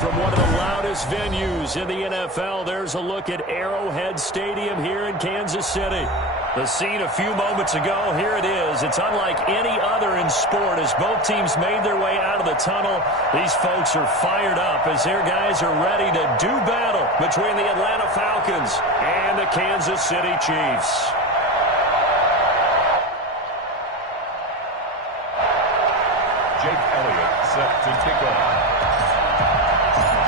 From one of the loudest venues in the NFL, there's a look at Arrowhead Stadium here in Kansas City. The scene a few moments ago, here it is. It's unlike any other in sport as both teams made their way out of the tunnel. These folks are fired up as their guys are ready to do battle between the Atlanta Falcons and the Kansas City Chiefs. Jake Elliott set to kick off.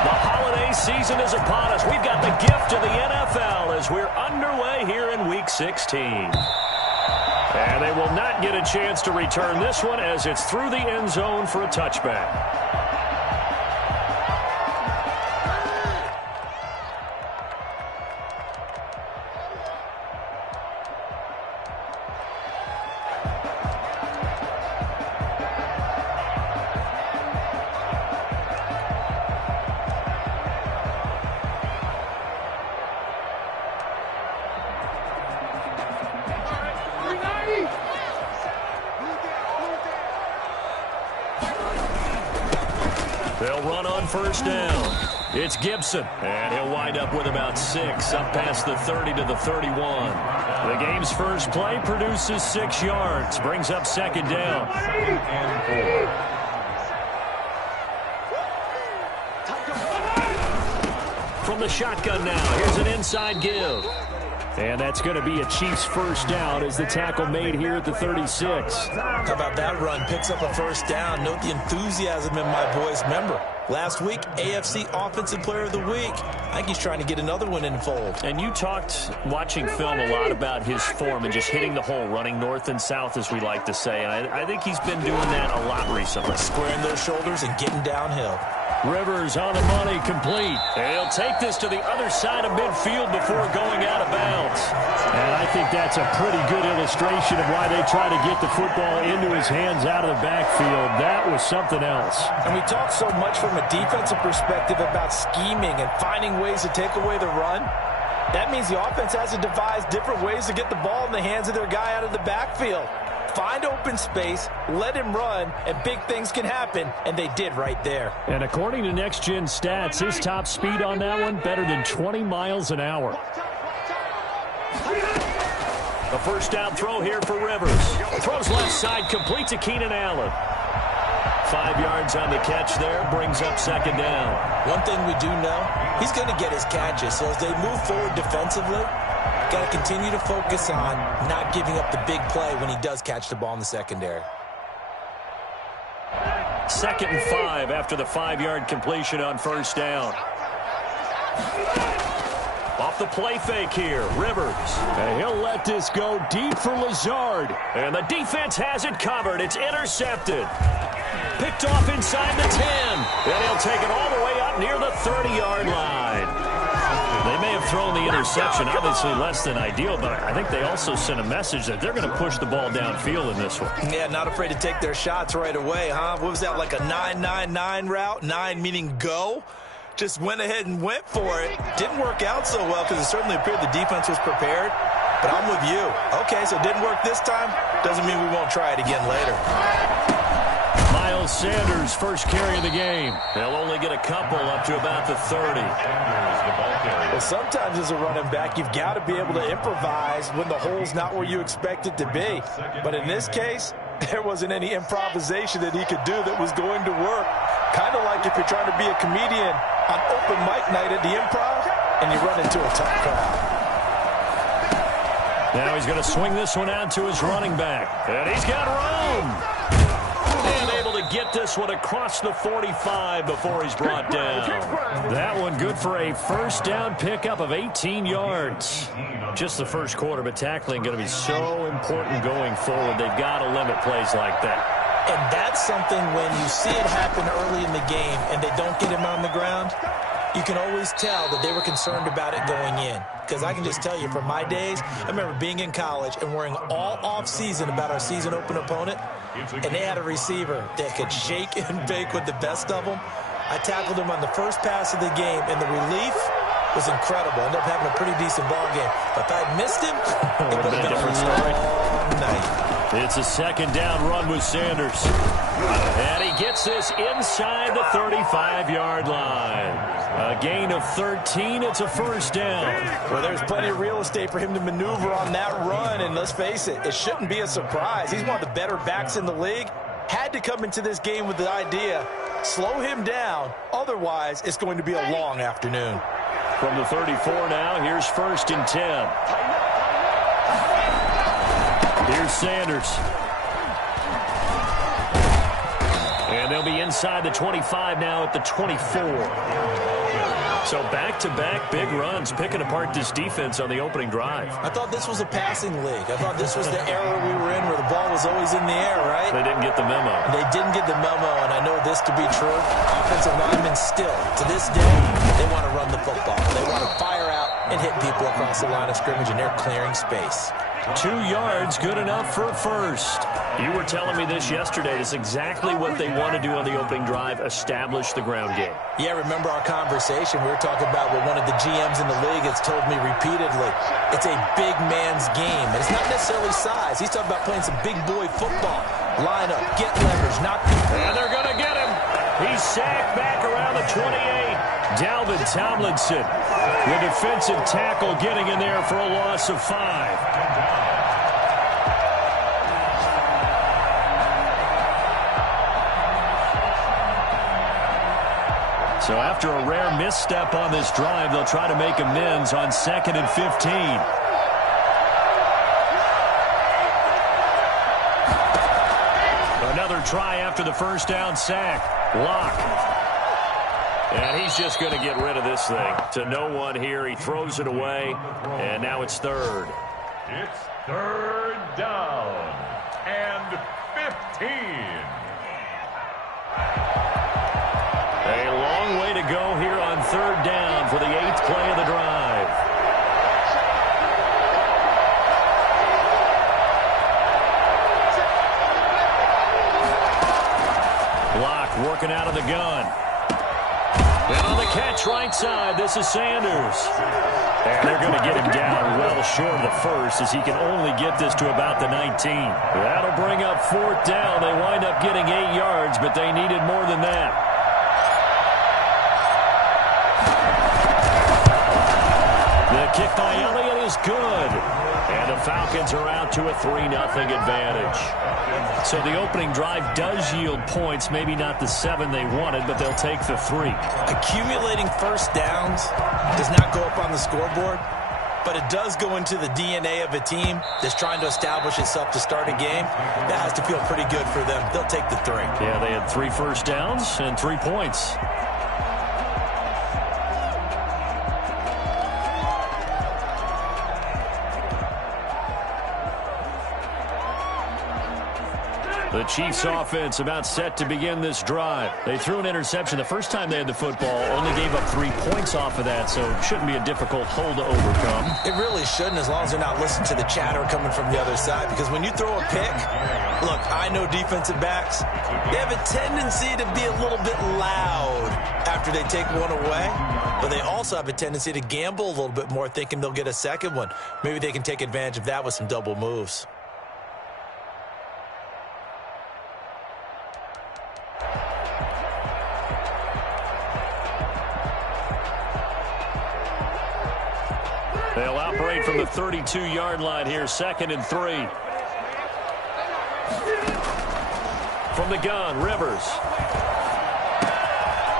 The holiday season is upon us. We've got the gift of the NFL as we're underway here in Week 16. And they will not get a chance to return this one as it's through the end zone for a touchback. They'll run on first down. It's Gibson, and he'll wind up with about 6, up past the 30 to the 31. The game's first play produces 6 yards, brings up second down. And 4. From the shotgun now, here's an inside give. And that's going to be a Chiefs first down as the tackle made here at the 36. How about that run? Picks up a first down. Note the enthusiasm in my voice. Remember, last week, AFC Offensive Player of the Week. I think he's trying to get another one in the fold. And you talked, watching film, a lot about his form and just hitting the hole, running north and south, as we like to say. And I think he's been doing that a lot recently. Squaring those shoulders and getting downhill. Rivers on the money, complete. And he'll take this to the other side of midfield before going out of bounds. And I think that's a pretty good illustration of why they try to get the football into his hands out of the backfield. That was something else. And we talk so much from a defensive perspective about scheming and finding ways to take away the run. That means the offense has to devise different ways to get the ball in the hands of their guy out of the backfield. Find open space, let him run, and big things can happen, and they did right there. And according to Next Gen Stats, his top speed on that one, better than 20 miles an hour. A first down throw here for Rivers. Throws left side, complete to Keenan Allen. 5 yards on the catch there, brings up second down. One thing we do know, he's going to get his catches, so as they move forward defensively, got to continue to focus on not giving up the big play when he does catch the ball in the secondary. 2nd and 5 after the 5-yard completion on first down. Off the play fake here, Rivers. And he'll let this go deep for Lazard. And the defense has it covered. It's intercepted. Picked off inside the 10. And he'll take it all the way up near the 30-yard line. They may have thrown the interception, obviously less than ideal, but I think they also sent a message that they're going to push the ball downfield in this one. Yeah, not afraid to take their shots right away, huh? What was that, like a 9-9-9 route? 9 meaning go? Just went ahead and went for it. Didn't work out so well because it certainly appeared the defense was prepared. But I'm with you. Okay, so it didn't work this time. Doesn't mean we won't try it again later. Miles Sanders, first carry of the game. They'll only get a couple up to about the 30. Well, sometimes as a running back, you've got to be able to improvise when the hole's not where you expect it to be. But in this case, there wasn't any improvisation that he could do that was going to work. Kind of like if you're trying to be a comedian on open mic night at the Improv and you run into a tough crowd. Now he's going to swing this one out to his running back. And he's got room. And able to get this one across the 45 before he's brought down. That one good for a first down pickup of 18 yards. Just the first quarter, but tackling going to be so important going forward. They've got to limit plays like that. And that's something when you see it happen early in the game and they don't get him on the ground, you can always tell that they were concerned about it going in. Because I can just tell you from my days, I remember being in college and worrying all off-season about our season open opponent, and they had a receiver that could shake and bake with the best of them. I tackled him on the first pass of the game, and the relief was incredible. Ended up having a pretty decent ball game. But if I'd missed him, it would have been a different story. Night. It's a second down run with Sanders. And he gets this inside the 35-yard line. A gain of 13. It's a first down. Well, there's plenty of real estate for him to maneuver on that run. And let's face it, it shouldn't be a surprise. He's one of the better backs in the league. Had to come into this game with the idea, slow him down. Otherwise, it's going to be a long afternoon. From the 34 now, here's 1st and 10. Here's Sanders. And they'll be inside the 25 now at the 24. So back-to-back big runs, picking apart this defense on the opening drive. I thought this was a passing league. I thought this was the era we were in where the ball was always in the air, right? They didn't get the memo. They didn't get the memo, and I know this to be true. Offensive linemen still, to this day, they want to run the football. They want to fire out and hit people across the line of scrimmage, and they're clearing space. 2 yards, good enough for a first. You were telling me this yesterday. It's exactly what they want to do on the opening drive, establish the ground game. Yeah, remember our conversation? We were talking about what one of the GMs in the league has told me repeatedly. It's a big man's game, and it's not necessarily size. He's talking about playing some big boy football. Line up, get leverage, knock people. And they're going to get him. He's sacked back around the 28. Dalvin Tomlinson, the defensive tackle, getting in there for a loss of 5. So after a rare misstep on this drive, they'll try to make amends on 2nd and 15. Another try after the first down sack. Lock. And he's just going to get rid of this thing. To no one here. He throws it away. And now it's 3rd. It's 3rd down and 15. A long way to go here on 3rd down for the 8th play of the drive. Block working out of the gun. And on the catch right side, this is Sanders. And they're going to get him down well short of the first as he can only get this to about the 19. That'll bring up 4th down. They wind up getting 8 yards, but they needed more than that. The kick by Elliott is good. And the Falcons are out to a 3-0 advantage. So the opening drive does yield points, maybe not the 7 they wanted, but they'll take the 3. Accumulating first downs does not go up on the scoreboard, but it does go into the DNA of a team that's trying to establish itself to start a game. That has to feel pretty good for them. They'll take the 3. Yeah, they had 3 first downs and 3 points. The Chiefs offense about set to begin this drive. They threw an interception the first time they had the football, only gave up 3 points off of that, so it shouldn't be a difficult hole to overcome. It really shouldn't, as long as they're not listening to the chatter coming from the other side, because when you throw a pick, look, I know defensive backs, they have a tendency to be a little bit loud after they take one away, but they also have a tendency to gamble a little bit more, thinking they'll get a second one. Maybe they can take advantage of that with some double moves. They'll operate from the 32-yard line here, 2nd and 3. From the gun, Rivers.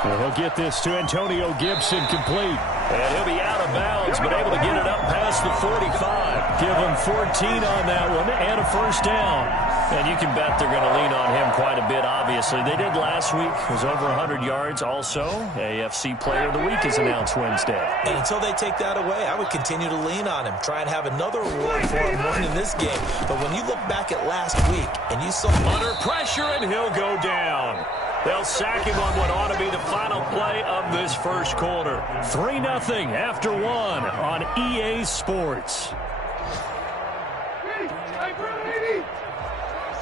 And he'll get this to Antonio Gibson, complete. And he'll be out of bounds, but able to get it up past the 45. Give him 14 on that one and a first down. And you can bet they're going to lean on him quite a bit, obviously. They did last week. It was over 100 yards. Also, AFC Player of the Week is announced Wednesday. And until they take that away, I would continue to lean on him. Try and have another award for him winning this game. But when you look back at last week and you saw... Under pressure, and he'll go down. They'll sack him on what ought to be the final play of this first quarter. 3-0 after 1 on EA Sports.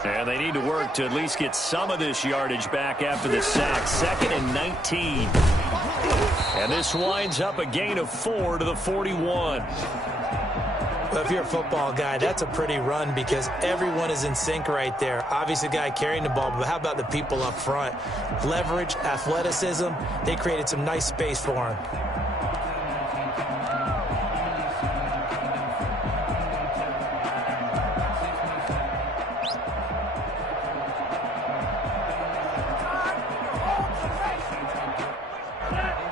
And they need to work to at least get some of this yardage back after the sack. 2nd and 19. And this winds up a gain of 4 to the 41. Well, if you're a football guy, that's a pretty run because everyone is in sync right there. Obviously, the guy carrying the ball, but how about the people up front? Leverage, athleticism, they created some nice space for him.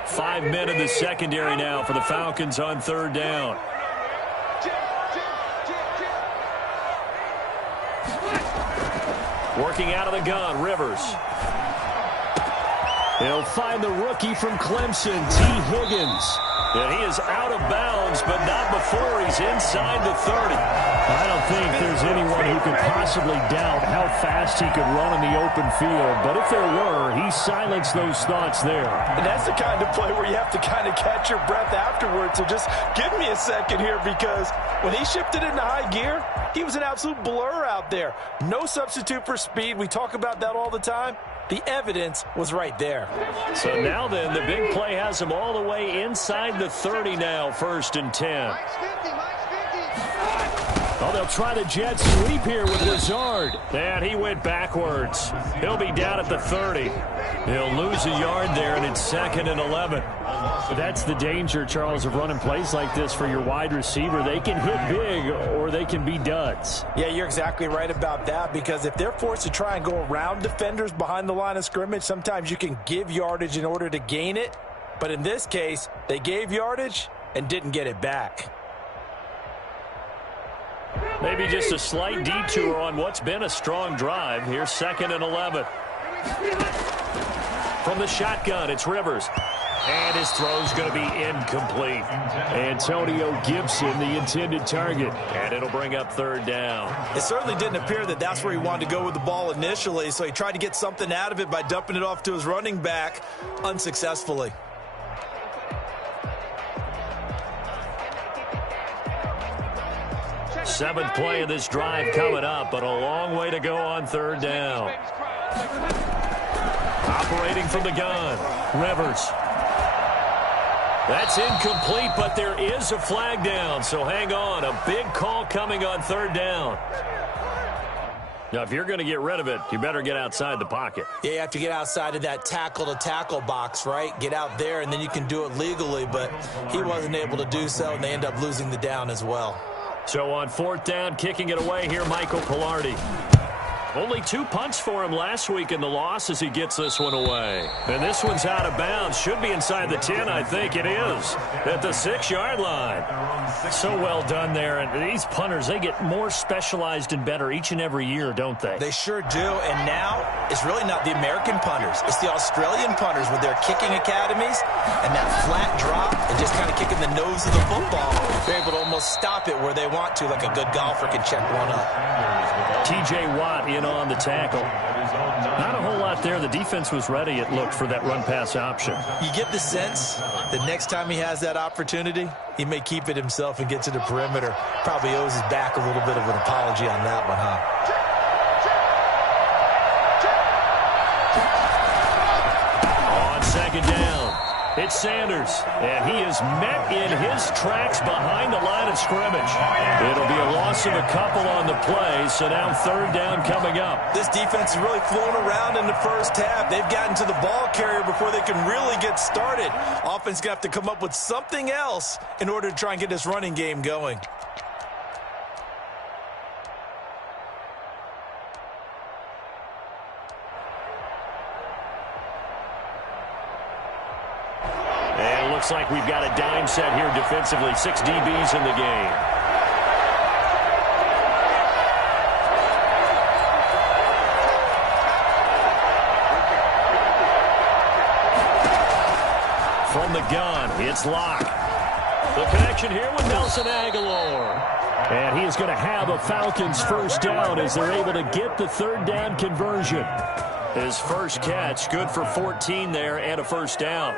Five men in the secondary now for the Falcons on third down. Working out of the gun, Rivers. He'll find the rookie from Clemson, T. Higgins. And he is out of bounds, but not before he's inside the 30. I don't think there's anyone who could possibly doubt how fast he could run in the open field. But if there were, he silenced those thoughts there. And that's the kind of play where you have to kind of catch your breath afterwards. So just give me a second here, because when he shifted into high gear, he was an absolute blur out there. No substitute for speed. We talk about that all the time. The evidence was right there. So now then, the big play has him all the way inside the 30 now, 1st and 10. Oh, they'll try the jet sweep here with Lazard. And he went backwards. He'll be down at the 30. He'll lose a yard there, and it's 2nd and 11. That's the danger, Charles, of running plays like this for your wide receiver. They can hit big or they can be duds. Yeah, you're exactly right about that, because if they're forced to try and go around defenders behind the line of scrimmage, sometimes you can give yardage in order to gain it. But in this case, they gave yardage and didn't get it back. Maybe just a slight detour on what's been a strong drive. Here's 2nd and 11. From the shotgun, it's Rivers. And his throw's going to be incomplete. Antonio Gibson, the intended target. And it'll bring up 3rd down. It certainly didn't appear that that's where he wanted to go with the ball initially, so he tried to get something out of it by dumping it off to his running back unsuccessfully. Seventh play of this drive coming up, but a long way to go on 3rd down. Operating from the gun, Rivers. That's incomplete, but there is a flag down, so hang on. A big call coming on 3rd down. Now, if you're going to get rid of it, you better get outside the pocket. Yeah, you have to get outside of that tackle-to-tackle box, right? Get out there, and then you can do it legally, but he wasn't able to do so, and they end up losing the down as well. So on 4th down, kicking it away here, Michael Pilardi. Only 2 punts for him last week in the loss as he gets this one away. And this one's out of bounds. Should be inside the 10, I think it is. At the 6-yard line. So well done there. And these punters, they get more specialized and better each and every year, don't they? They sure do. And now, it's really not the American punters. It's the Australian punters with their kicking academies and that flat drop and just kind of kicking the nose of the football. They're able to almost stop it where they want to, like a good golfer can check one up. T.J. Watt in on the tackle. Not a whole lot there. The defense was ready, it looked, for that run-pass option. You get the sense that next time he has that opportunity, he may keep it himself and get to the perimeter. Probably owes his back a little bit of an apology on that one, huh? On 2nd down, it's Sanders, and he is met in his tracks behind the line of scrimmage. It'll be a loss of a couple on the play, so now 3rd down coming up. This defense is really flown around in the first half. They've gotten to the ball carrier before they can really get started. Offense going to have to come up with something else in order to try and get this running game going. Looks like we've got a dime set here defensively. 6 DBs in the game. From the gun, it's Locke. The connection here with Nelson Aguilar. And he is going to have a Falcons 1st down as they're able to get the 3rd down conversion. His first catch, good for 14 there and a 1st down.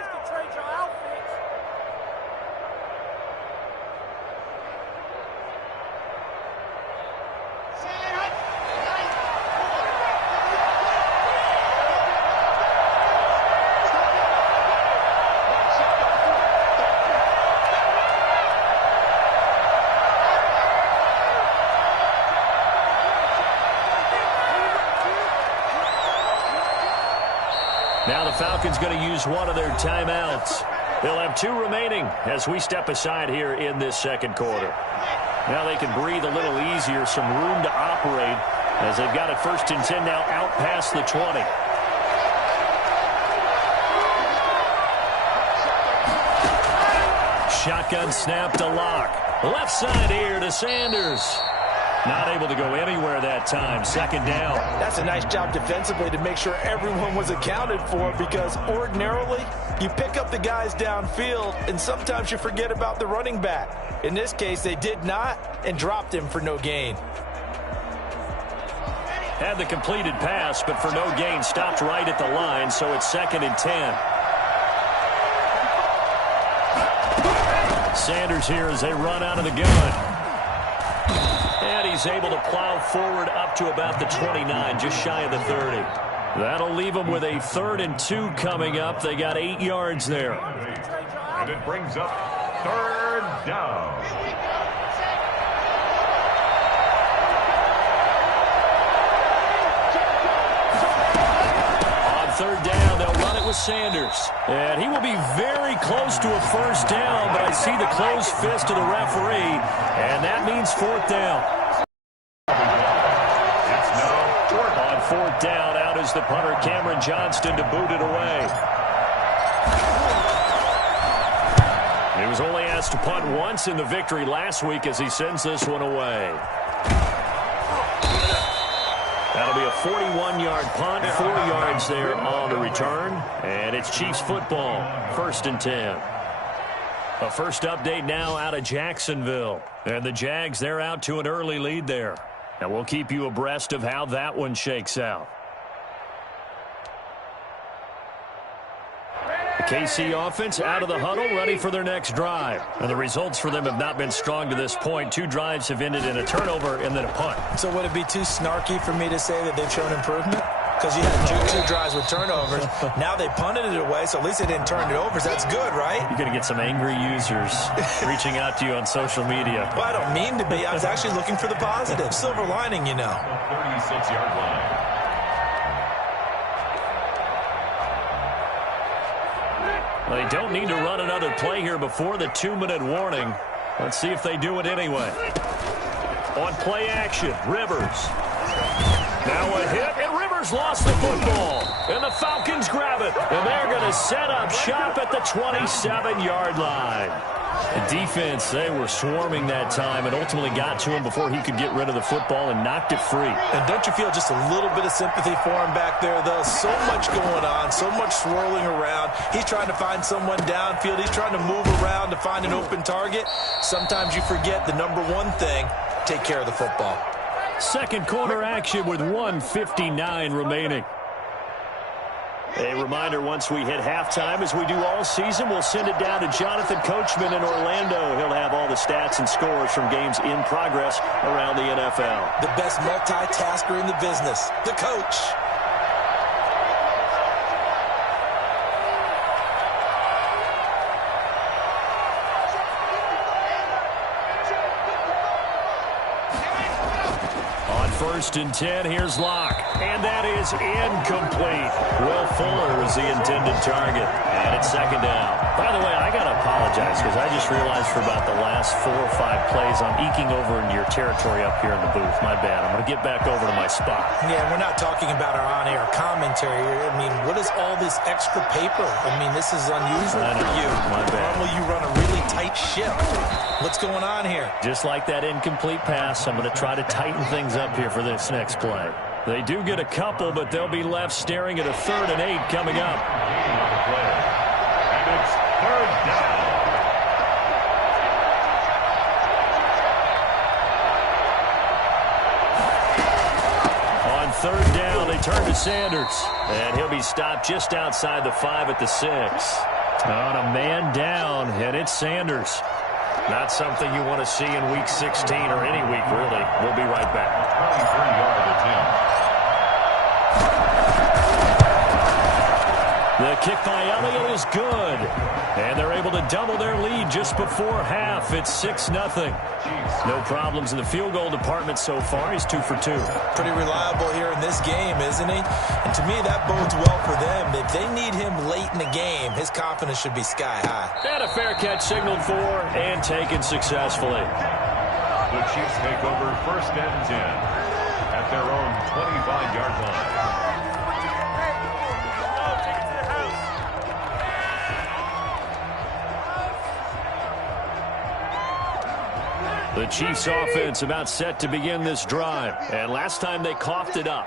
Falcons going to use one of their timeouts. They'll have 2 remaining as we step aside here in this second quarter. Now they can breathe a little easier, some room to operate as they've got it 1st and 10 now out past the 20. Shotgun snap to Locke. Left side here to Sanders. Not able to go anywhere that time. 2nd down. That's a nice job defensively to make sure everyone was accounted for, because ordinarily you pick up the guys downfield and sometimes you forget about the running back. In this case, they did not and dropped him for no gain. Had the completed pass, but for no gain, stopped right at the line, so it's 2nd and 10. Sanders here as they run out of the gun. And he's able to plow forward up to about the 29, just shy of the 30. That'll leave them with a 3rd and 2 coming up. They got 8 yards there. And it brings up 3rd down. On 3rd down, they'll run it with Sanders. And he will be very close to a 1st down, but I see the closed fist of the referee, and that means 4th down. On 4th down, out is the punter, Cameron Johnston, to boot it away. He was only asked to punt once in the victory last week as he sends this one away. That'll be a 41-yard punt, 4 yards there on the return, and it's Chiefs football, 1st and 10. A first update now out of Jacksonville, and the Jags, they're out to an early lead there. And we'll keep you abreast of how that one shakes out. The KC offense out of the huddle, ready for their next drive. And the results for them have not been strong to this point. 2 drives have ended in a turnover and then a punt. So would it be too snarky for me to say that they've shown improvement? Because you had 2 drives with turnovers. Now they punted it away, so at least they didn't turn it over. So that's good, right? You're going to get some angry users reaching out to you on social media. Well, I don't mean to be. I was actually looking for the positive. Silver lining, you know. 36-yard line. They don't need to run another play here before the 2-minute warning. Let's see if they do it anyway. On play action, Rivers. Now a hit, and Rivers lost the football. And the Falcons grab it. And they're going to set up shop at the 27-yard line. The defense, they were swarming that time and ultimately got to him before he could get rid of the football and knocked it free. And don't you feel just a little bit of sympathy for him back there, though? So much going on, so much swirling around. He's trying to find someone downfield. He's trying to move around to find an open target. Sometimes you forget the number one thing, take care of the football. Second quarter action with 1:59 remaining. A reminder, once we hit halftime, as we do all season, we'll send it down to Jonathan Coachman in Orlando. He'll have all the stats and scores from games in progress around the NFL. The best multitasker in the business, the coach. First and 10, here's Locke. And that is incomplete. Will Fuller was the intended target. And it's 2nd down. By the way, I got to apologize because I just realized for about the last 4 or 5 plays, I'm eking over into your territory up here in the booth. My bad. I'm going to get back over to my spot. Yeah, we're not talking about our on-air commentary. I mean, what is all this extra paper? I mean, this is unusual for you. My bad. Normally you run a really tight ship. What's going on here? Just like that incomplete pass, I'm going to try to tighten things up here for this next play. They do get a couple, but they'll be left staring at a 3rd and 8 coming up. And it's 3rd down. On 3rd down, they turn to Sanders. And he'll be stopped just outside the 5 at the 6. On a man down, and it's Sanders. Not something you want to see in Week 16 or any week, really. We'll be right back. 23-yard attempt. The kick by Elliott is good. And they're able to double their lead just before half. It's 6-0. No problems in the field goal department so far. He's 2 for 2. Pretty reliable here in this game, isn't he? And to me, that bodes well for them. If they need him late in the game, his confidence should be sky high. And a fair catch signaled for and taken successfully. The Chiefs take over 1st and 10 at their own 25-yard line. The Chiefs offense about set to begin this drive. And last time they coughed it up,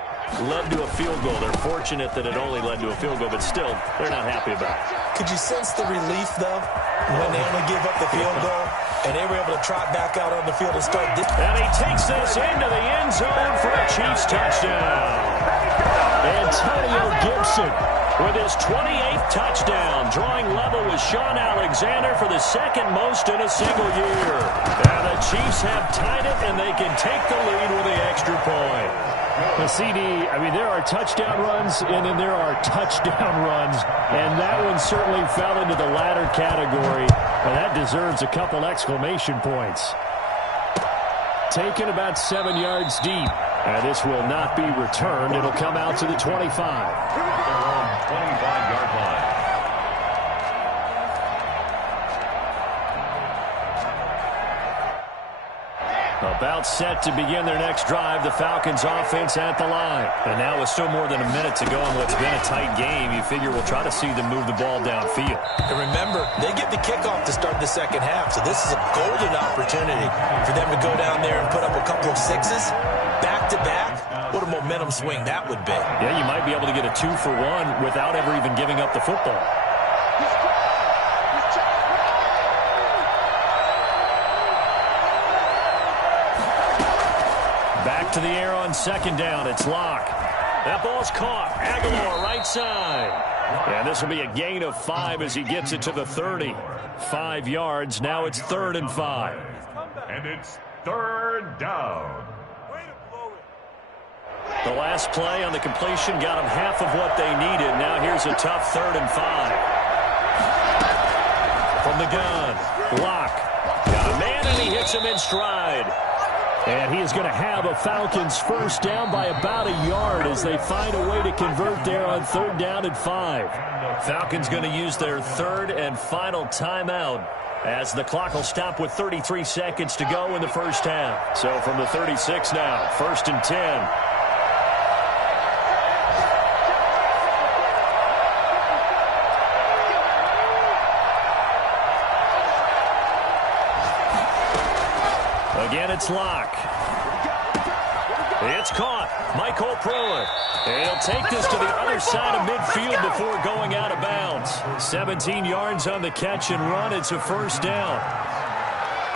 led to a field goal. They're fortunate that it only led to a field goal, but still, they're not happy about it. Could you sense the relief, though, when they only give up the field goal and they were able to trot back out on the field and start this? And he takes this into the end zone for a Chiefs touchdown. Antonio Gibson with his 28th touchdown, drawing level with Sean Alexander for the second most in a single year. And the Chiefs have tied it, and they can take the lead with the extra point. The CD, I mean, there are touchdown runs, and then there are touchdown runs, and that one certainly fell into the latter category, and that deserves a couple exclamation points. Taken about 7 yards deep, and this will not be returned. It'll come out to the 25. Their own 25-yard line. About set to begin their next drive. The Falcons offense at the line. And now with still more than a minute to go in what's been a tight game, you figure we'll try to see them move the ball downfield. And remember, they get the kickoff to start the second half, so this is a golden opportunity for them to go down there and put up a couple of sixes back-to-back. What a momentum swing that would be. Yeah, you might be able to get a 2-for-1 without ever even giving up the football. To the air on second down. It's Locke. That ball's caught. Aguilar right side. And this will be a gain of 5 as he gets it to the 30. 5 yards. Now it's 3rd and 5. And it's 3rd down. The last play on the completion got them half of what they needed. Now here's a tough 3rd and 5. From the gun, Locke. Got a man and he hits him in stride. And he is going to have a Falcons first down by about a yard as they find a way to convert there on 3rd down and 5. Falcons going to use their 3rd and final timeout as the clock will stop with 33 seconds to go in the first half. So from the 36 now, 1st and 10. Again, it's Locke. It's caught. Michael Pruitt. And he'll take this to the other side of midfield before going out of bounds. 17 yards on the catch and run. It's a first down.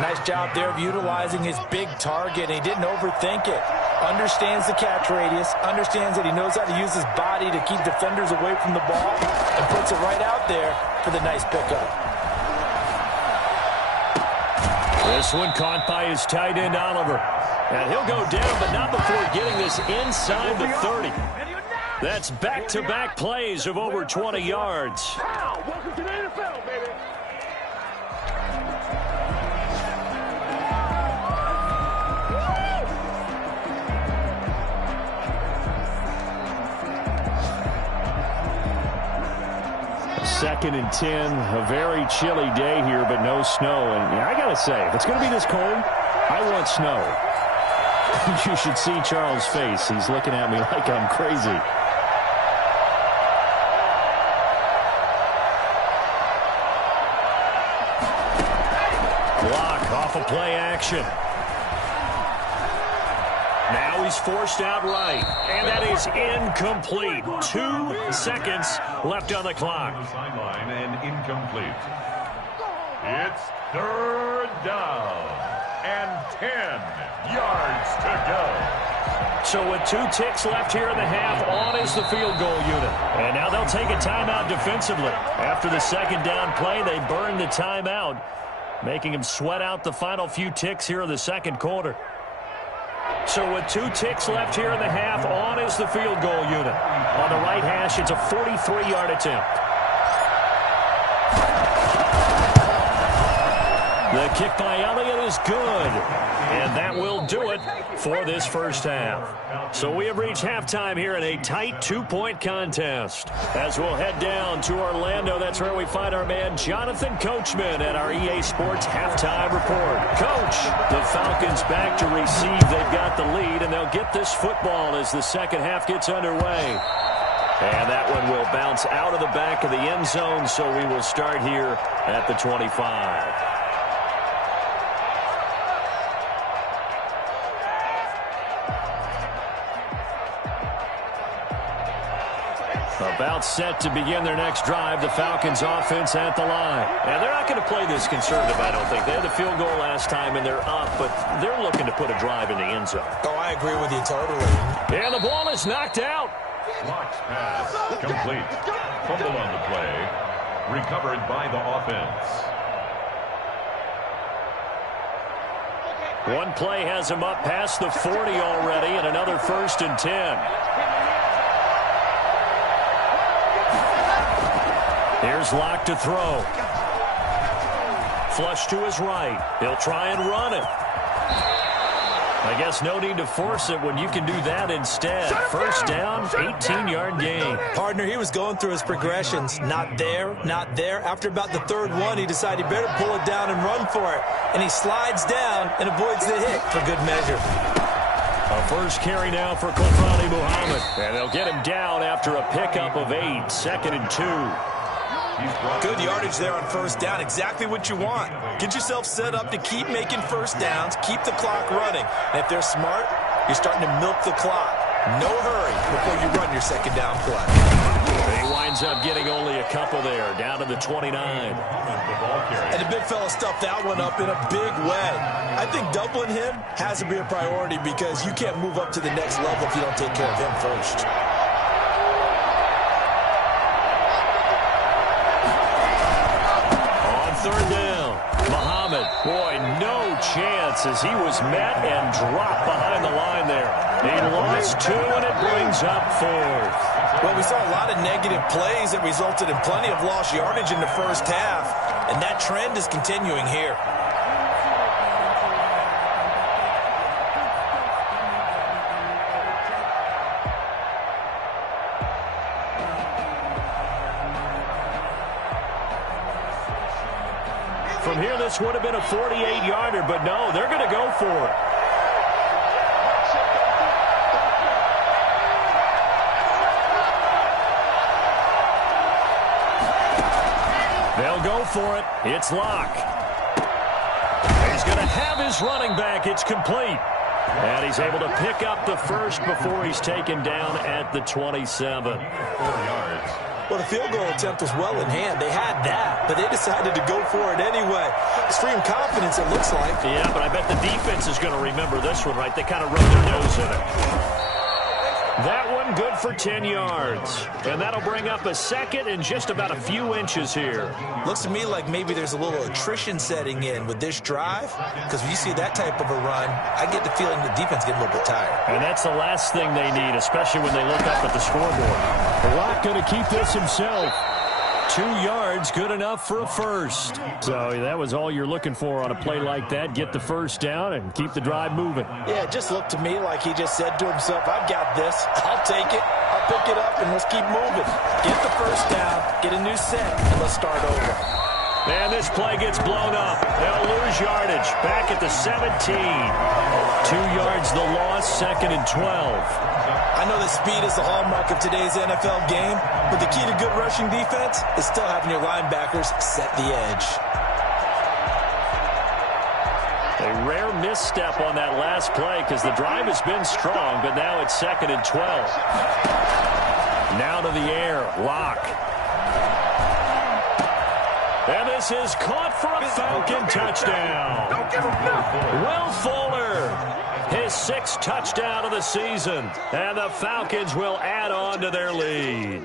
Nice job there of utilizing his big target. He didn't overthink it. Understands the catch radius. Understands that he knows how to use his body to keep defenders away from the ball. And puts it right out there for the nice pickup. This one caught by his tight end, Oliver. And he'll go down, but not before getting this inside the 30. That's back-to-back plays of over 20 yards. Welcome to the NFL, baby. Second and 10, a very chilly day here, but no snow. And yeah, I got to say, if it's going to be this cold, I want snow. You should see Charles' face. He's looking at me like I'm crazy. Block off of play action. Now he's forced out right, and that is incomplete. 2 seconds left on the clock. Sideline and incomplete. It's 3rd down and 10 yards to go. So with 2 ticks left here in the half, on is the field goal unit. And now they'll take a timeout defensively. After the second down play, they burn the timeout, making them sweat out the final few ticks here in the second quarter. So with 2 ticks left here in the half, on is the field goal unit. On the right hash, it's a 43-yard attempt. The kick by Elliott is good. And that will do it for this first half. So we have reached halftime here in a tight 2-point contest. As we'll head down to Orlando, that's where we find our man Jonathan Coachman at our EA Sports Halftime Report. Coach, the Falcons back to receive. They've got the lead, and they'll get this football as the second half gets underway. And that one will bounce out of the back of the end zone, so we will start here at the 25. About set to begin their next drive, the Falcons offense at the line. And they're not going to play this conservative, I don't think. They had the field goal last time, and they're up, but they're looking to put a drive in the end zone. Oh, I agree with you totally. And the ball is knocked out. Locks pass complete. Fumble on the play. Recovered by the offense. One play has him up past the 40 already, and another 1st and 10. Here's Locke to throw. Flush to his right. He'll try and run it. I guess no need to force it when you can do that instead. First down, 18-yard gain. Partner, he was going through his progressions. Not there, not there. After about the third one, he decided he better pull it down and run for it. And he slides down and avoids the hit for good measure. A first carry now for Kofani Muhammad. And they'll get him down after a pickup of 8, 2nd and 2. Good yardage there on first down. Exactly what you want. Get yourself set up to keep making first downs, keep the clock running. And if they're smart, you're starting to milk the clock. No hurry before you run your second down play. He winds up getting only a couple there, down to the 29. And the big fella stuffed that one up in a big way. I think doubling him has to be a priority because you can't move up to the next level if you don't take care of him first. Third down. Muhammad, boy, no chance as he was met and dropped behind the line there. He lost 2, and it brings up 4th. Well, we saw a lot of negative plays that resulted in plenty of lost yardage in the first half, and that trend is continuing here. From here, this would have been a 48-yarder, but no, they're going to go for it. They'll go for it. It's Locke. He's going to have his running back. It's complete. And he's able to pick up the first before he's taken down at the 27. 4 yards. Well, the field goal attempt was well in hand. They had that, but they decided to go for it anyway. Extreme confidence, it looks like. Yeah, but I bet the defense is going to remember this one, right? They kind of rubbed their nose in it. That one good for 10 yards. And that'll bring up a second and just about a few inches here. Looks to me like maybe there's a little attrition setting in with this drive, because when you see that type of a run, I get the feeling the defense getting a little bit tired. And that's the last thing they need, especially when they look up at the scoreboard. Locke going to keep this himself. 2 yards, good enough for a first. So that was all you're looking for on a play like that. Get the first down and keep the drive moving. Yeah, it just looked to me like he just said to himself, I've got this. I'll take it. I'll pick it up, and let's keep moving. Get the first down, get a new set, and let's start over. And this play gets blown up. They'll lose yardage. Back at the 17. 2 yards the loss, 2nd and 12. I know that speed is the hallmark of today's NFL game, but the key to good rushing defense is still having your linebackers set the edge. A rare misstep on that last play because the drive has been strong, but now it's 2nd and 12. Now to the air, Locke. And this is caught for a Falcon touchdown. Will Fuller, his 6th touchdown of the season. And the Falcons will add on to their lead.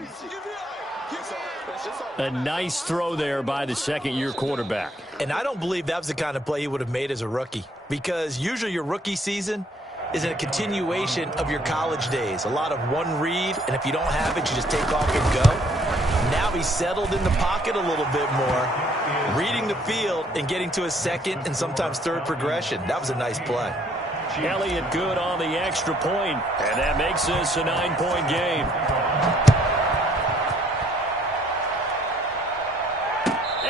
A nice throw there by the second-year quarterback. And I don't believe that was the kind of play he would have made as a rookie, because usually your rookie season is a continuation of your college days. A lot of one read, and if you don't have it, you just take off and go. Now he's settled in the pocket a little bit more, reading the field and getting to his second and sometimes third progression. That was a nice play. Elliott good on the extra point, and that makes this a 9-point game.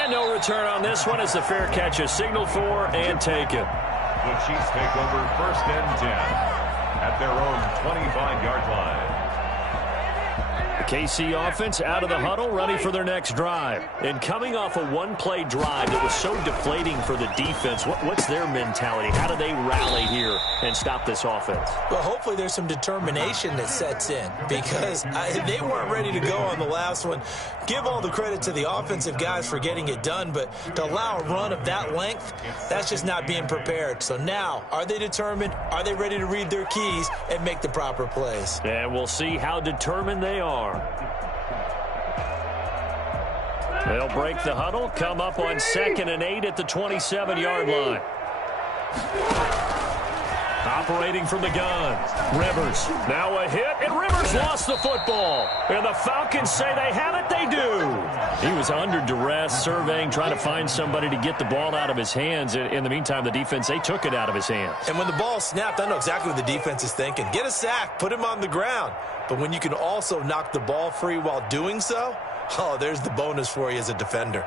And no return on this one as the fair catch is signaled for and taken. The Chiefs take over 1st and 10 at their own 25-yard line. The KC offense out of the huddle, ready for their next drive. And coming off a one-play drive that was so deflating for the defense, what's their mentality? How do they rally here and stop this offense? Well, hopefully there's some determination that sets in because they weren't ready to go on the last one. Give all the credit to the offensive guys for getting it done, but to allow a run of that length, that's just not being prepared. So now, are they determined? Are they ready to read their keys and make the proper plays? And we'll see how determined they are. They'll break the huddle, come up on 2nd and 8 at the 27-yard line. Operating from the gun. Rivers. Now a hit, and Rivers lost the football. And the Falcons say they have it. They do. He was under duress, surveying, trying to find somebody to get the ball out of his hands. In the meantime, the defense, they took it out of his hands. And when the ball snapped, I know exactly what the defense is thinking. Get a sack, put him on the ground. But when you can also knock the ball free while doing so, oh, there's the bonus for you as a defender.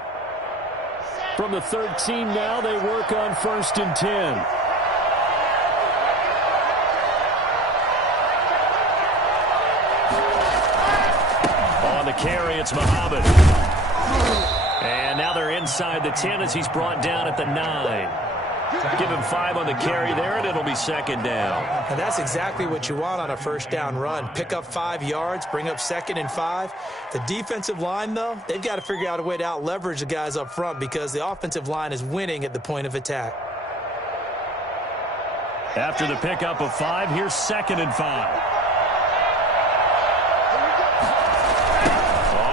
From the 13 now, they work on 1st and 10. On the carry, it's Muhammad. And now they're inside the 10 as he's brought down at the 9. Give him 5 on the carry there, and it'll be 2nd down. And that's exactly what you want on a 1st down run. Pick up 5 yards, bring up 2nd and 5. The defensive line, though, they've got to figure out a way to out-leverage the guys up front because the offensive line is winning at the point of attack. After the pickup of 5, here's 2nd and 5.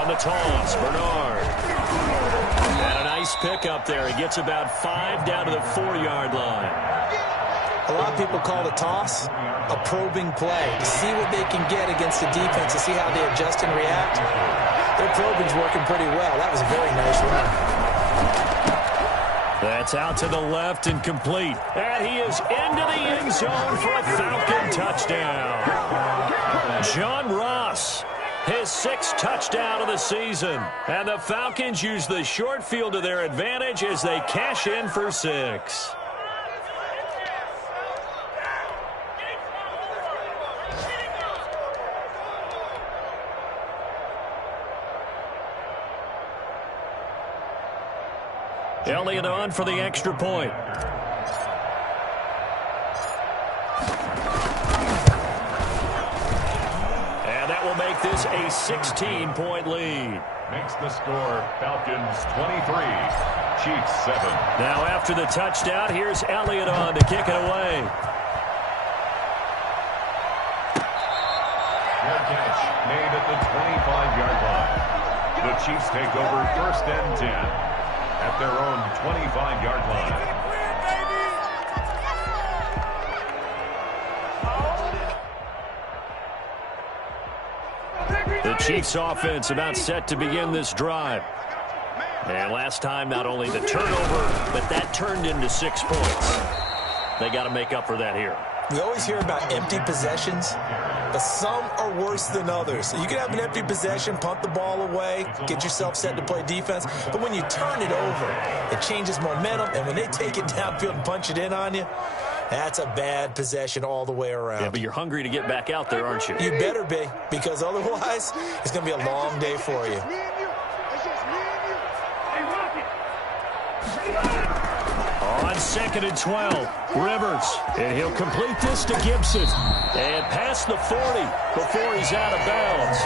On the toss, Bernard. And a nice pickup there. He gets about 5 down to the 4-yard line. A lot of people call the toss a probing play to see what they can get against the defense, to see how they adjust and react. Their probing's working pretty well. That was a very nice run. That's out to the left and complete. And he is into the end zone for a Falcon touchdown. John Ross, his 6th touchdown of the season. And the Falcons use the short field to their advantage as they cash in for 6. Elliott on for the extra point. And that will make this a 16-point lead. Makes the score Falcons 23, Chiefs 7. Now after the touchdown, here's Elliott on to kick it away. Fair catch made at the 25-yard line. The Chiefs take over 1st and 10 at their own 25-yard line. The Chiefs offense about set to begin this drive. And last time, not only the turnover, but that turned into 6 points. They got to make up for that here. We always hear about empty possessions, but some are worse than others. You can have an empty possession, punt the ball away, get yourself set to play defense, but when you turn it over, it changes momentum, and when they take it downfield and punch it in on you, that's a bad possession all the way around. Yeah, but you're hungry to get back out there, aren't you? You better be, because otherwise, it's going to be a long day for you. On 2nd and 12, Rivers. And he'll complete this to Gibson. And past the 40 before he's out of bounds.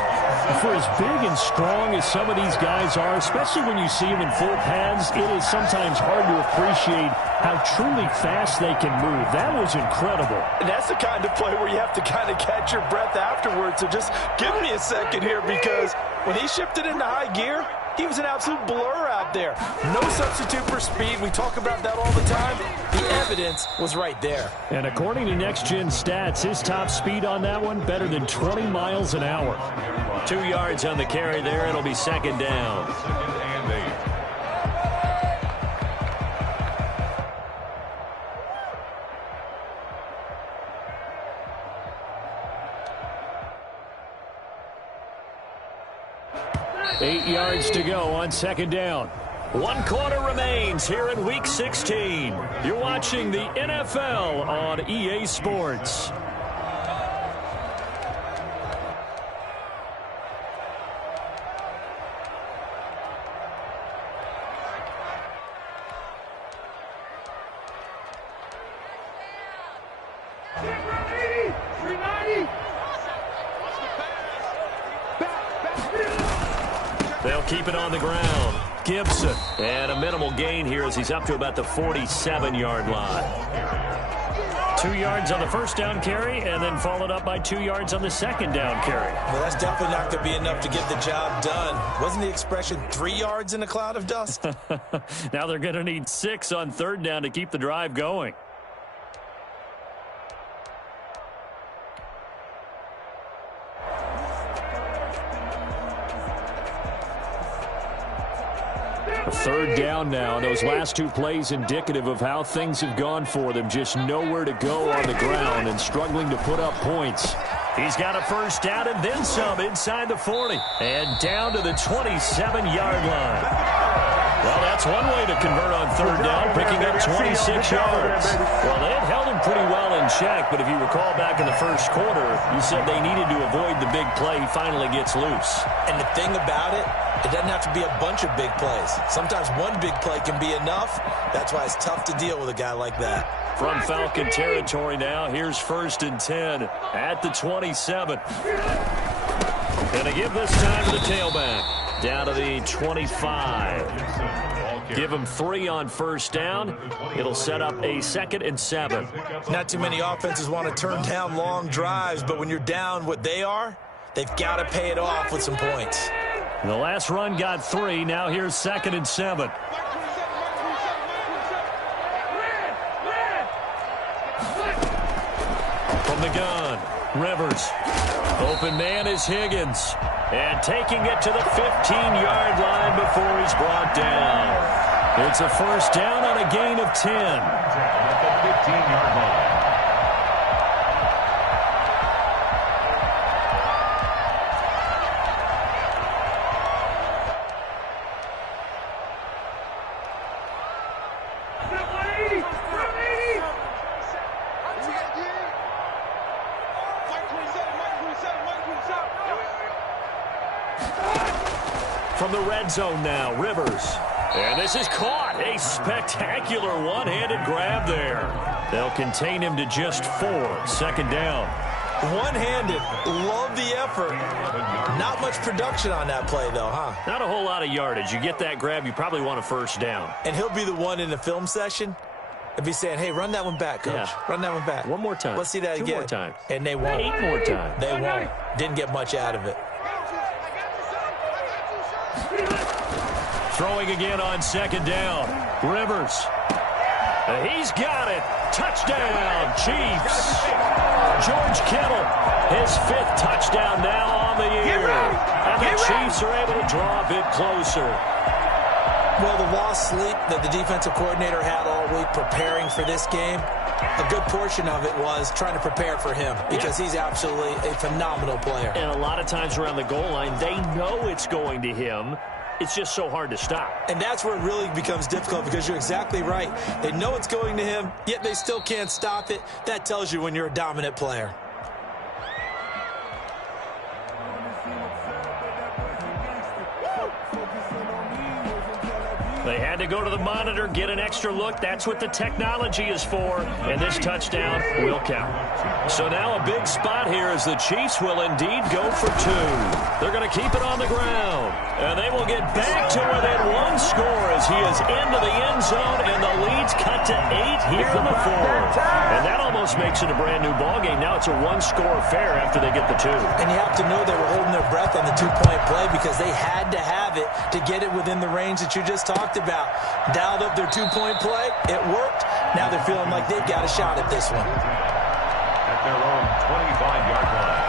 For as big and strong as some of these guys are, especially when you see them in full pads, it is sometimes hard to appreciate how truly fast they can move. That was incredible. And that's the kind of play where you have to kind of catch your breath afterwards. So just give me a second here, because when he shifted into high gear, he was an absolute blur out there. No substitute for speed. We talk about that all the time. The evidence was right there. And according to Next Gen Stats, his top speed on that one, better than 20 miles an hour. 2 yards on the carry there. It'll be second down. Second and 8. Eight yards to go on second down. 1 quarter remains here in Week 16. You're watching the NFL on EA Sports. They'll keep it on the ground. Gibson. And a minimal gain here as he's up to about the 47-yard line. 2 yards on the first down carry, and then followed up by 2 yards on the second down carry. Well, that's definitely not going to be enough to get the job done. Wasn't the expression 3 yards in a cloud of dust? Now they're going to need 6 on third down to keep the drive going. Third down now. Those last 2 plays indicative of how things have gone for them. Just nowhere to go on the ground and struggling to put up points. He's got a first down and then some inside the 40. And down to the 27-yard line. Well, that's one way to convert on third down, picking up 26 yards. Well, they had held him pretty well in check, but if you recall back in the first quarter, you said they needed to avoid the big play. He finally gets loose. And the thing about it, it doesn't have to be a bunch of big plays. Sometimes one big play can be enough. That's why it's tough to deal with a guy like that. From Falcon territory now, here's 1st and 10 at the 27. Gonna give this time to the tailback. Down to the 25. Give him 3 on first down. It'll set up a 2nd and 7. Not too many offenses want to turn down long drives, but when you're down what they are, they've got to pay it off with some points. The last run got 3. Now here's 2nd and 7. From the gun, Rivers. Open man is Higgins. And taking it to the 15-yard line before he's brought down. It's a first down on a gain of 10. At the 15-yard line. From the red zone now, Rivers. And this is caught. A spectacular one-handed grab there. They'll contain him to just 4. 2nd down. One-handed. Love the effort. Not much production on that play, though, huh? Not a whole lot of yardage. You get that grab, you probably want a first down. And he'll be the one in the film session and be saying, hey, run that one back, Coach. Yeah. Run that one back. One more time. Let's see that 2 again. more times. And they won't. 8 more times. They won't. Didn't get much out of it. Throwing again on 2nd down. Rivers. He's got it. Touchdown, Chiefs. George Kittle, his 5th touchdown now on the year. And the Chiefs are able to draw a bit closer. Well, the lost sleep that the defensive coordinator had all week preparing for this game, a good portion of it was trying to prepare for him because he's absolutely a phenomenal player. And a lot of times around the goal line, they know it's going to him. It's just so hard to stop. And that's where it really becomes difficult because you're exactly right. They know it's going to him, yet they still can't stop it. That tells you when you're a dominant player. They had to go to the monitor, get an extra look. That's what the technology is for. And this touchdown will count. So now a big spot here as the Chiefs will indeed go for 2. They're going to keep it on the ground. And they will get back to within 1 score as he is into the end zone. And the lead's cut to 8 here in the 4th. And that almost makes it a brand new ballgame. Now it's a 1-score affair after they get the 2. And you have to know they were holding their breath on the 2-point play because they had to have it to get it within the range that you just talked about. Dialed up their 2-point play. It worked. Now they're feeling like they've got a shot at this one. At their own 25-yard line.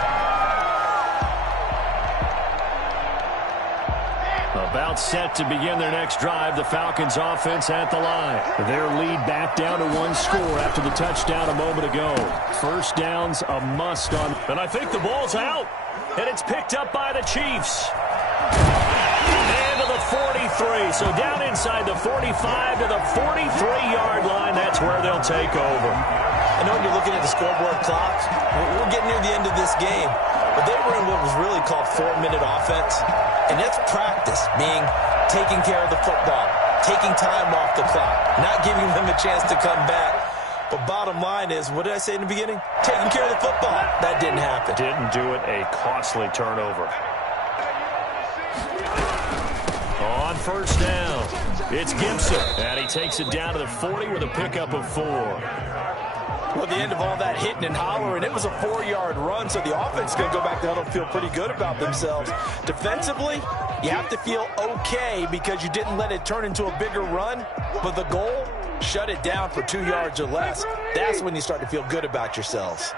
About set to begin their next drive, the Falcons offense at the line. Their lead back down to 1 score after the touchdown a moment ago. First down's a must on. And I think the ball's out. And it's picked up by the Chiefs. And to the 43. So down inside the 45 to the 43-yard line. That's where they'll take over. I know when you're looking at the scoreboard clock, we're getting near the end of this game. But they were in what was really called 4-minute offense. And that's practice, meaning taking care of the football, taking time off the clock, not giving them a chance to come back. But bottom line is, what did I say in the beginning? Taking care of the football. That didn't happen. Didn't do it. A costly turnover. On first down, it's Gibson. And he takes it down to the 40 with a pickup of 4. Well, at the end of all that hitting and hollering, it was a 4-yard run, so the offense is going to go back to huddle and feel pretty good about themselves. Defensively, you have to feel okay because you didn't let it turn into a bigger run, but the goal, shut it down for 2 yards or less. That's when you start to feel good about yourselves.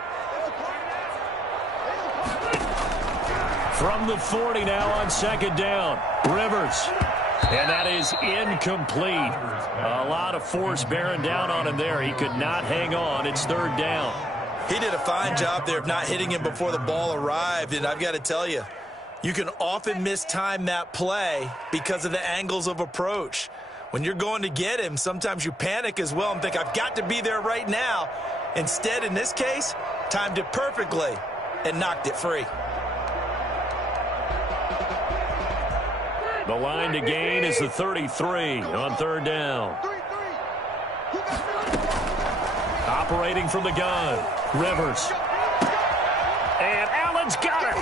From the 40 now on second down, Rivers. And that is incomplete. A lot of force bearing down on him there. He could not hang on. It's third down. He did a fine job there of not hitting him before the ball arrived. And I've got to tell you, you can often mistime that play because of the angles of approach. When you're going to get him, sometimes you panic as well and think, I've got to be there right now. Instead, in this case, timed it perfectly and knocked it free. The line to gain is the 33 on third down. Operating from the gun, Rivers. And Allen's got it.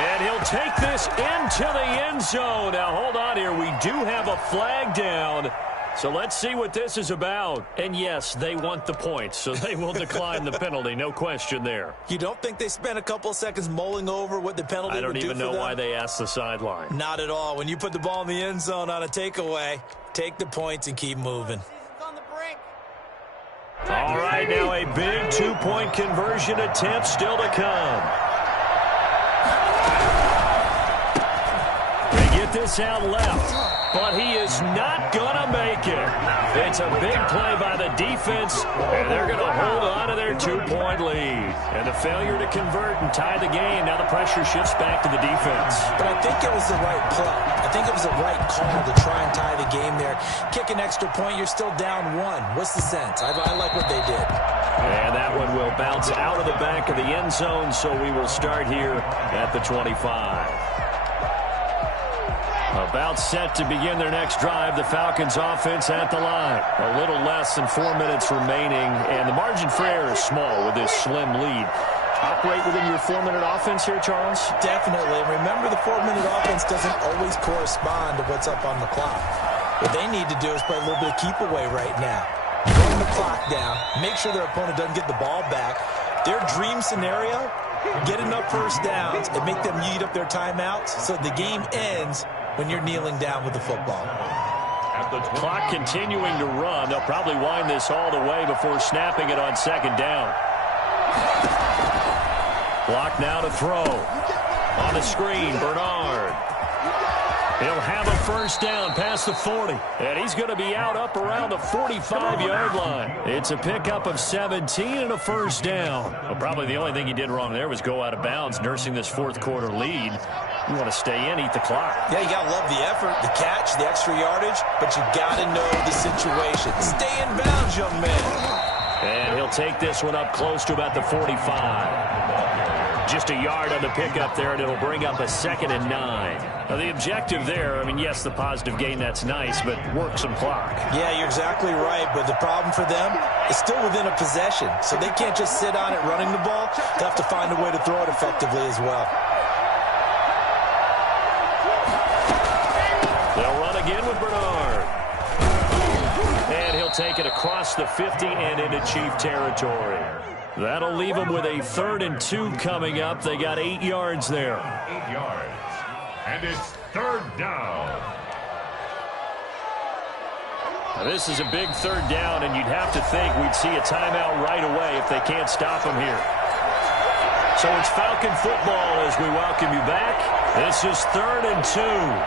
And he'll take this into the end zone. Now, hold on here. We do have a flag down. So let's see what this is about. And, yes, they want the points, so they will decline the penalty. No question there. You don't think they spent a couple of seconds mulling over what the penalty would do for them? I don't even know why they asked the sideline. Not at all. When you put the ball in the end zone on a takeaway, take the points and keep moving. All right, now a big 2-point conversion attempt still to come. They get this out left, but he is not going to make it. It's a big play by the defense, and they're going to hold on to their 2-point lead. And the failure to convert and tie the game, now the pressure shifts back to the defense. But I think it was the right play. I think it was the right call to try and tie the game there. Kick an extra point, you're still down 1. What's the sense? I like what they did. And that one will bounce out of the back of the end zone, so we will start here at the 25. About set to begin their next drive, the Falcons offense at the line. A little less than 4 minutes remaining, and the margin for error is small with this slim lead. Operate within your 4-minute offense here, Charles? Definitely. Remember, the 4-minute offense doesn't always correspond to what's up on the clock. What they need to do is play a little bit of keep away right now. Run the clock down, make sure their opponent doesn't get the ball back. Their dream scenario, get enough first downs and make them eat up their timeouts so the game ends when you're kneeling down with the football. Clock continuing to run. They'll probably wind this all the way before snapping it on second down. Block now to throw. On the screen, Bernard. He'll have a first down past the 40. And he's going to be out up around the 45-yard line. It's a pickup of 17 and a first down. Well, probably the only thing he did wrong there was go out of bounds, nursing this fourth-quarter lead. You want to stay in, eat the clock. Yeah, you got to love the effort, the catch, the extra yardage, but you got to know the situation. Stay in bounds, young man. And he'll take this one up close to about the 45. Just a yard on the pickup there, and it'll bring up a 2nd and 9. Now, the objective there, I mean, yes, the positive gain, that's nice, but work some clock. Yeah, you're exactly right, but the problem for them is still within a possession, so they can't just sit on it running the ball. They'll have to find a way to throw it effectively as well. They'll run again with Bernard. And he'll take it across the 50 and into Chief territory. That'll leave them with a 3rd and 2 coming up. They got 8 yards there. 8 yards. And it's 3rd down. Now, this is a big 3rd down, and you'd have to think we'd see a timeout right away if they can't stop them here. So it's Falcon football as we welcome you back. This is 3rd and 2.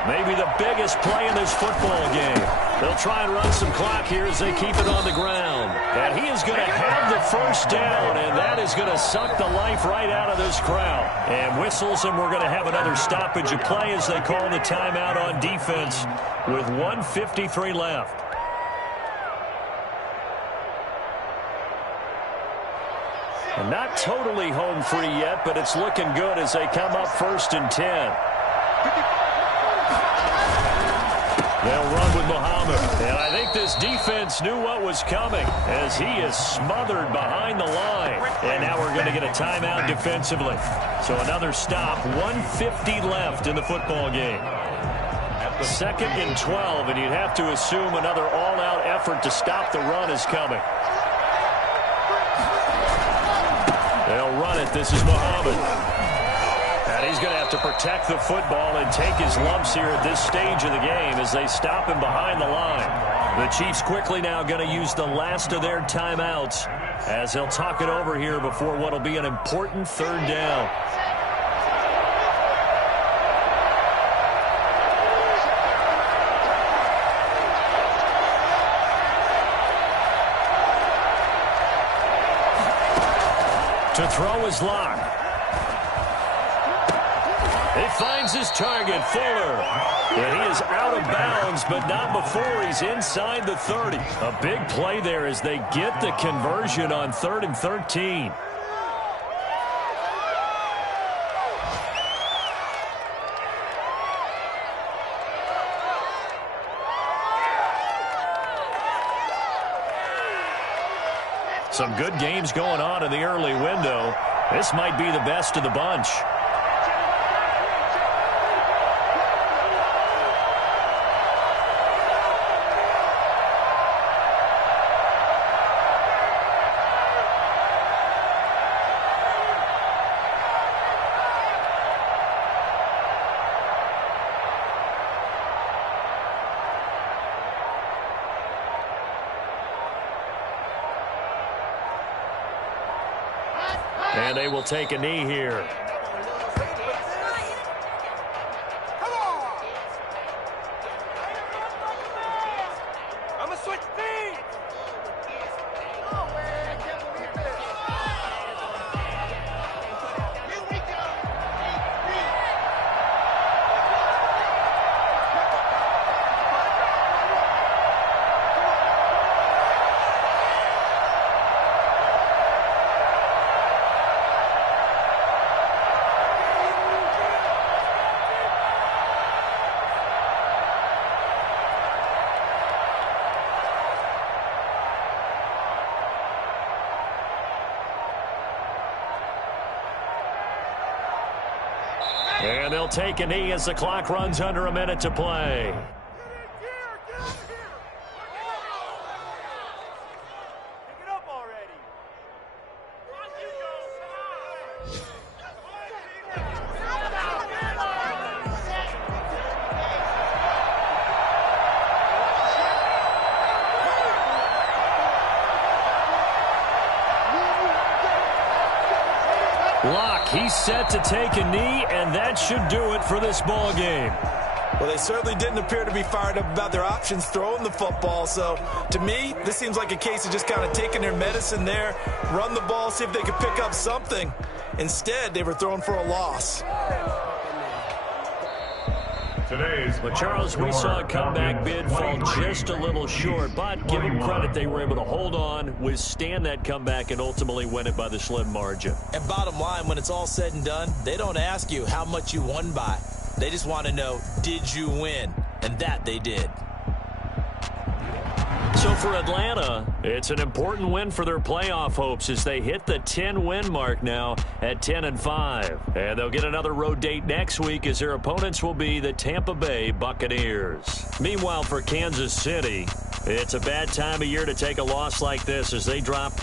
Maybe the biggest play in this football game. They'll try and run some clock here as they keep it on the ground. And he is going to have the first down, and that is going to suck the life right out of this crowd. And whistles, and we're going to have another stoppage of play as they call the timeout on defense with 1:53 left. And not totally home free yet, but it's looking good as they come up 1st and 10. They'll run with Muhammad. And I think this defense knew what was coming as he is smothered behind the line. And now we're going to get a timeout defensively. So another stop, 1:50 left in the football game. 2nd and 12, and you'd have to assume another all-out effort to stop the run is coming. They'll run it. This is Muhammad. And he's going to have to protect the football and take his lumps here at this stage of the game as they stop him behind the line. The Chiefs quickly now going to use the last of their timeouts as they'll talk it over here before what will be an important 3rd down. To throw his lock. He finds his target, Fuller. And he is out of bounds, but not before he's inside the 30. A big play there as they get the conversion on 3rd and 13. Some good games going on in the early window. This might be the best of the bunch. And they will take a knee here. I'm going to switch feet. Oh, man, I can't believe this. Here we go. And they'll take a knee as the clock runs under a minute to play. Pick it up already. Locke, he's set to take a knee, and that should do it for this ball game. Well, they certainly didn't appear to be fired up about their options throwing the football. So, to me, this seems like a case of just kind of taking their medicine there, run the ball, see if they could pick up something. Instead, they were throwing for a loss. But, Charles, we saw a comeback bid fall just a little short, but give them credit, they were able to hold on, withstand that comeback, and ultimately win it by the slim margin. And bottom line, when it's all said and done, they don't ask you how much you won by. They just want to know, did you win? And that they did. So for Atlanta, it's an important win for their playoff hopes as they hit the 10-win mark now at 10-5. And they'll get another road date next week as their opponents will be the Tampa Bay Buccaneers. Meanwhile, for Kansas City, it's a bad time of year to take a loss like this as they drop